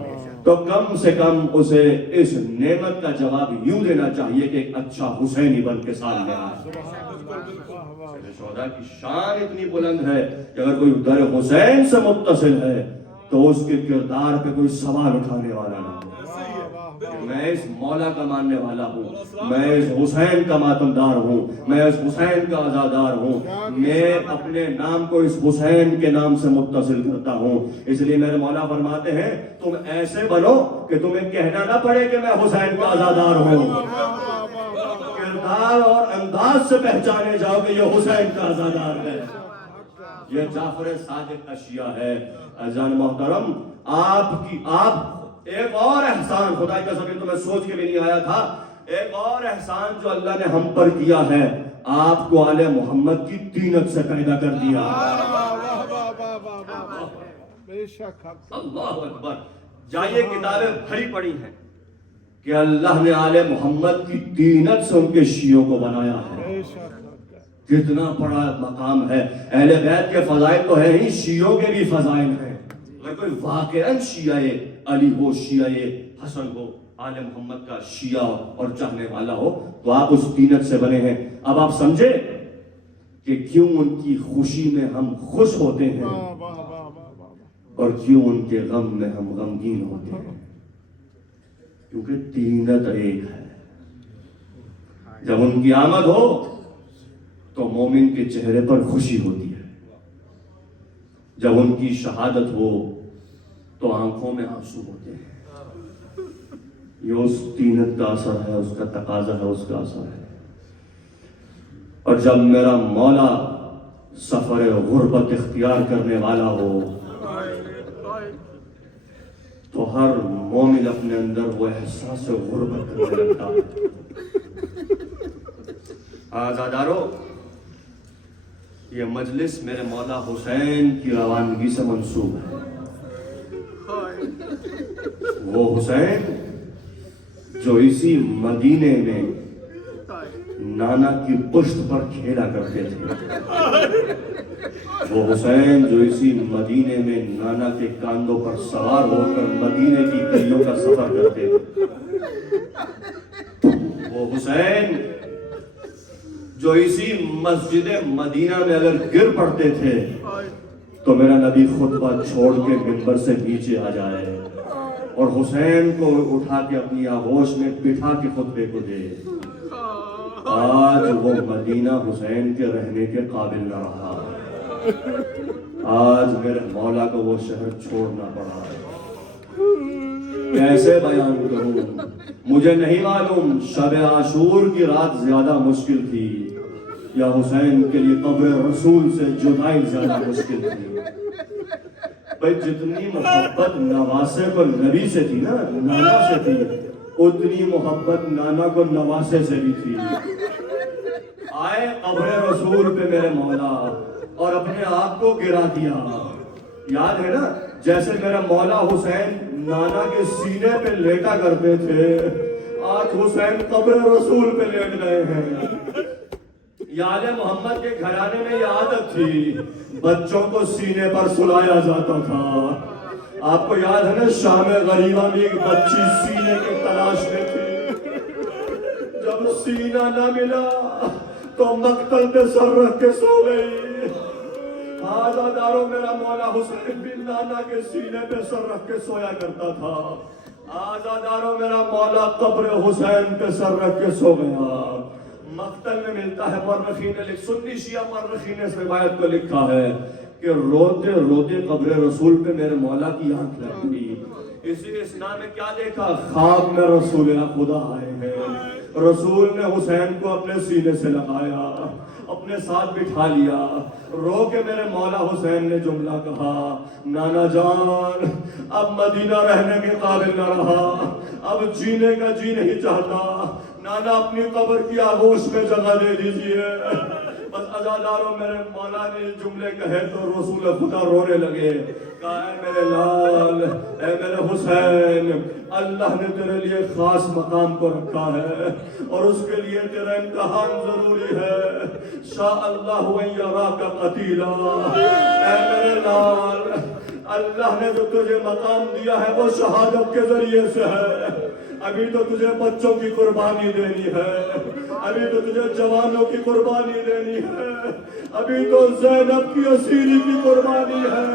تو کم سے کم اسے اس نعمت کا جواب یوں دینا چاہیے کہ ایک اچھا حسینی بن کے سامنے آئے. شہداء کی شان اتنی بلند ہے کہ اگر کوئی در حسین سے متصل ہے تو اس کے کردار پہ کوئی سوال اٹھانے والا نہ. میں اس مولا کا ماننے والا ہوں، میں اس حسین کا ماتمدار ہوں، میں اس حسین کا عزادار ہوں، میں اپنے نام کو اس حسین کے نام سے متصل کرتا ہوں. اس لیے میرے مولا فرماتے ہیں تم ایسے بنو کہ تمہیں کہنا نہ پڑے کہ میں حسین کا عزادار ہوں. کردار اور انداز سے پہچانے جاؤ کہ یہ حسین کا عزادار ہے. یہ جعفر صادق اشیاء ہے. عزیزان محترم، آپ ایک اور احسان، خدا کی قسم تو میں سوچ کے بھی نہیں آیا تھا، ایک اور احسان جو اللہ نے ہم پر کیا ہے، آپ کو آل محمد کی طینت سے پیدا کر دیا. اللہ اکبر. جائیے کتابیں بھری پڑی ہیں کہ اللہ نے آل محمد کی طینت سے ان کے شیعوں کو بنایا ہے. کتنا بڑا مقام ہے. اہل بیت کے فضائل تو ہے ہی، شیعوں کے بھی فضائل ہیں. اگر کوئی واقعاً شیعہ علی ہو، شیعہ حسن ہو، آل محمد کا شیعہ اور چاہنے والا ہو، تو آپ اس طینت سے بنے ہیں. اب آپ سمجھے کہ کیوں ان کی خوشی میں ہم خوش ہوتے ہیں اور کیوں ان کے غم میں ہم غمگین ہوتے ہیں. کیونکہ طینت ایک ہے. جب ان کی آمد ہو تو مومن کے چہرے پر خوشی ہوتی ہے. جب ان کی شہادت ہو تو آنکھوں میں آنسو ہوتے ہیں. یہ اس طینت کا اثر ہے، اس کا تقاضا ہے، اس کا اثر ہے. اور جب میرا مولا سفر غربت اختیار کرنے والا ہو تو ہر مومن اپنے اندر وہ احساس غربت کرنے لگتا ہے. آزادارو، یہ مجلس میرے مولا حسین کی روانگی سے منسوب ہے. وہ حسین جو اسی مدینے میں نانا کی پشت پر کھیلا کرتے تھے، وہ حسین جو اسی مدینے میں نانا کے کاندھوں پر سوار ہو کر مدینے کی گلیوں کا سفر کرتے تھے، وہ حسین جو اسی مسجد مدینہ میں اگر گر پڑتے تھے تو میرا نبی خطبہ چھوڑ کے منبر سے نیچے آ جائے اور حسین کو اٹھا کے اپنی آغوش میں بٹھا کے خطبے کو دے. آج وہ مدینہ حسین کے رہنے کے قابل نہ رہا. آج میرے مولا کو وہ شہر چھوڑنا پڑا ہے. کیسے بیان کروں؟ مجھے نہیں معلوم شب عاشور کی رات زیادہ مشکل تھی یا حسین کے لیے قبر رسول سے جدائی زیادہ مشکل تھی. بھائی جتنی محبت نواسے کو نبی سے تھی نا، نانا سے تھی، اتنی محبت نانا کو نواسے سے بھی تھی. آئے قبر رسول پہ میرے مولا اور اپنے آپ کو گرا دیا. یاد ہے نا جیسے میرا مولا حسین نانا کے سینے پہ لیٹا کرتے تھے، آج حسین قبر رسول پہ لیٹ گئے ہیں. یاد محمد کے گھرانے میں یہ عادت تھی، بچوں کو سینے پر سلایا جاتا تھا. آپ کو یاد ہے نا شام غریبہ میں ایک بچی سینے کے تلاش میں تھی، جب سینہ نہ ملا تو مقتل پہ سر رکھ کے سو گئی. آزاداروں میرا مولا حسین بن نانا کے سینے پہ سر رکھ کے سویا کرتا تھا. آزاداروں میرا مولا قبر حسین پہ سر رکھ کے سو گیا. مقتل میں ملتا ہے، مورخین نے سنی شیعہ مورخین نے اس روایت کو لکھا ہے کہ روتے روتے قبر رسول پہ میرے مولا کی آنکھ لگ گئی. اسی اسنا میں کیا دیکھا؟ خواب میں رسول خدا آئے ہیں. رسول نے حسین کو اپنے سینے سے لگایا، اپنے ساتھ بٹھا لیا. رو کے میرے مولا حسین نے جملہ کہا، نانا جان اب مدینہ رہنے کے قابل نہ رہا، اب جینے کا جی نہیں چاہتا. نانا اپنی قبر کی آغوش میں جگہ دے دیجئے. بس عزاداروں میرے مولا نے جملے کہے تو رسول خدا رونے لگے. کہا اے میرے لال، اے میرے حسین، اللہ نے تیرے لیے خاص مقام کو رکھا ہے اور اس کے لیے تیرا امتحان ضروری ہے. شاء اللہ ان یراک قتیلا. اے میرے لال، اللہ نے جو تجھے مقام دیا ہے وہ شہادت کے ذریعے سے ہے. ابھی تو تجھے بچوں کی قربانی دینی ہے، ابھی تو تجھے جوانوں کی قربانی دینی ہے، ابھی تو زینب کی اسیری کی قربانی ہے.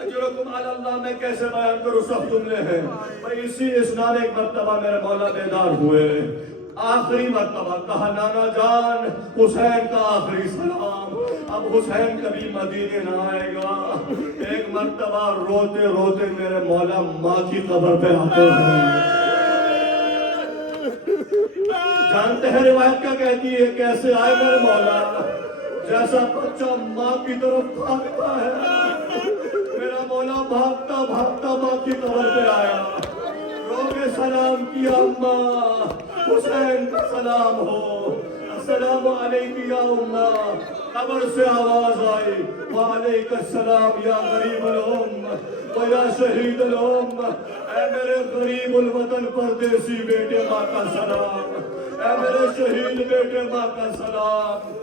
اجرکم علی اللہ میں کیسے بیان کروں، سب جملے ہیں. بھائی اسی اسنا میں ایک مرتبہ میرے مولا بیدار ہوئے. آخری مرتبہ کہا، نانا جان حسین کا آخری سلام، اب حسین کبھی مدینے نہ آئے گا. ایک مرتبہ روتے روتے میرے مولا ماں کی قبر پہ آتے ہیں. جانتے ہیں روایت کیا کہتی ہے؟ کیسے آئے میرے مولا؟ جیسا بچہ ماں کی طرف بھاگتا ہے، میرا مولا بھاگتا بھاگتا ماں کی قبر پہ آیا. رو کے سلام کیا، اماں حسین کا سلام ہو، السلام علیکم یا اماں. قبر سے آواز آئی، وعلیکم السلام یا غریب الام و یا شہید الام. اے میرے غریب الوطن پردیسی بیٹے ماں کا سلام، اے میرے شہید بیٹے ماں کا سلام.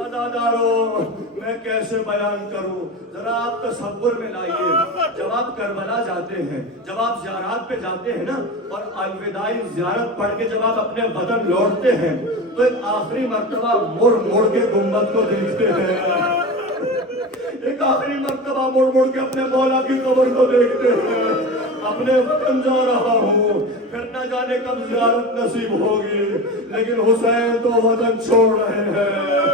عزاداروں میں کیسے بیان کروں، ذرا آپ تصور میں لائیے. جب آپ کربلا جاتے ہیں، جب آپ زیارات پہ جاتے ہیں نا، اور الوداعی زیارت پڑھ کے جب آپ اپنے وطن لوٹتے ہیں تو ایک آخری مرتبہ مڑ مڑ کے گنبد کو دیکھتے ہیں. ایک آخری مرتبہ مڑ مڑ کے اپنے مولا کی قبر کو دیکھتے ہیں. اپنے وطن جا رہا ہوں، پھر نہ جانے کب زیارت نصیب ہوگی، لیکن حسین تو وطن چھوڑ رہے ہیں.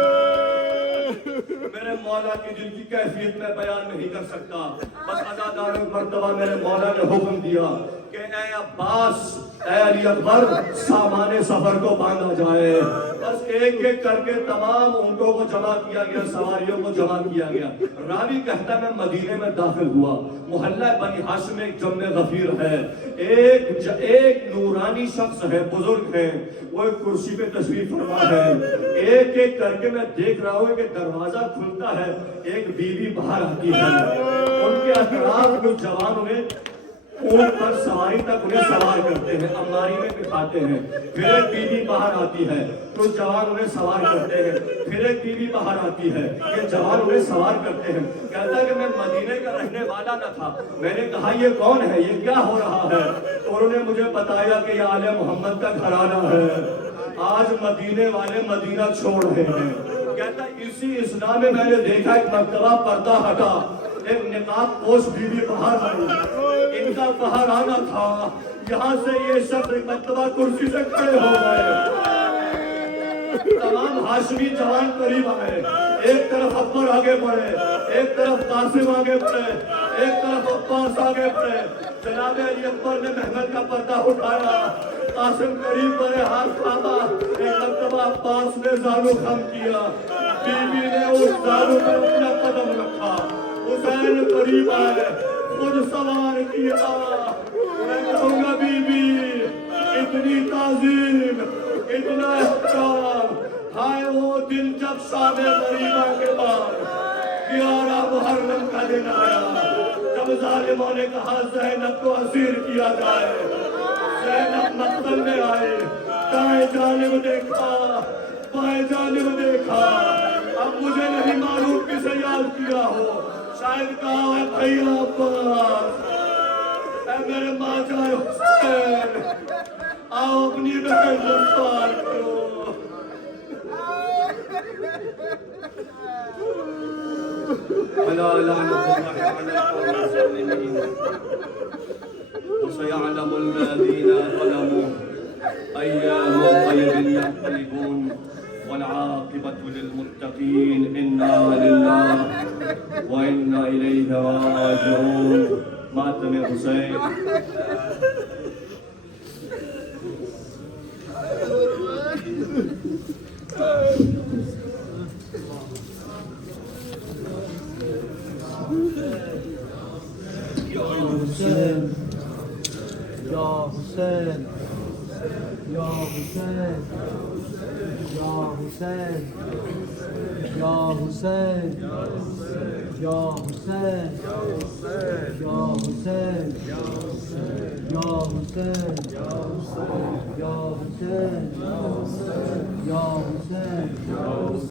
میرے مولا کی دل کی کیفیت میں بیان نہیں کر سکتا. بس عزاداروں مرتبہ میرے مولا نے حکم دیا کہ اے عباس، اے علی اکبر، سامان سفر کو باندھا جائے. بس ایک ایک کر کے تمام اونٹوں کو جمع کیا گیا، سواریوں کو جمع کیا گیا. راوی کہتا میں مدینے میں داخل ہوا. محلہ بنی ہاشم میں ایک جم غفیر ہے. ایک نورانی شخص ہے، بزرگ ہے، وہ ایک کرسی پہ تشریف فرما ہے. ایک ایک کر کے میں دیکھ رہا ہوں کہ دروازہ کھلتا ہے، ایک بیوی باہر آتی ہے. ان کے اطراف کچھ جوان انہیں اونٹ پر سواری تک انہیں سوار کرتے ہیں، اماری میں بٹھاتے ہیں. پھر ایک بیوی باہر آتی ہے، کچھ جوان انہیں سوار کرتے ہیں. پھر ایک بیوی باہر آتی ہے، یہ جوان انہیں سوار کرتے ہیں. کہتا ہے کہ میں مدینے کا رہنے والا نہ تھا. میں نے کہا یہ کون ہے، یہ کیا ہو رہا ہے؟ انہوں نے مجھے بتایا کہ یہ آل محمد کا گھرانہ ہے، آج مدینے والے مدینہ چھوڑ رہے ہیں. کہتا اسی اسنا میں نے دیکھا ایک مرتبہ پردہ ہٹا، ایک نقاب پوش بیوی باہر آئی. ان کا باہر آنا تھا. یہاں سے یہ شخص ایک مرتبہ کرسی سے کھڑے ہو گئے. تمام ہاشمی جوان قریب آئے. ایک طرف جعفر آگے بڑھے, ایک طرف قاسم آگے بڑھے, ایک طرف عباس آگے بڑھے. جناب علی اکبر نے محمل کا پردہ اٹھایا, قاسم قریب بڑے, ہاتھ تھاما. ایک مرتبہ عباس نے زانو خم کیا, بی بی نے اس زانو پہ اپنا قدم رکھا. حسین قریب آئے, خود سوار کیا. میں کہوں گا بی بی, اتنی تعظیم, اتنا احترام, ہائے وہ دن جب شام غریبہ کے بعد 11 محرم کا دن آیا, جب ظالموں نے کہا زینب کو اسیر کیا جائے. زینب مقتل میں آئی, دائیں جانب دیکھا, بائیں جانب دیکھا. اب مجھے نہیں معلوم کسے یاد کیا ہو, شاید کہا ہے بھیا عباس, اے میرے ماں جائے حسین, آؤ اپنی بہن گرفتار کرو. فلا لعنة الله على القوم الظالمين وسيعلم الذين ظلموا أي منقلب ينقلبون والعاقبة للمتقين. إنا لله وإنا إليه راجعون. ماتم حسین. حسین یا حسین یا حسین یا حسین یا حسین یا حسین یا حسین یا حسین یا حسین یا حسین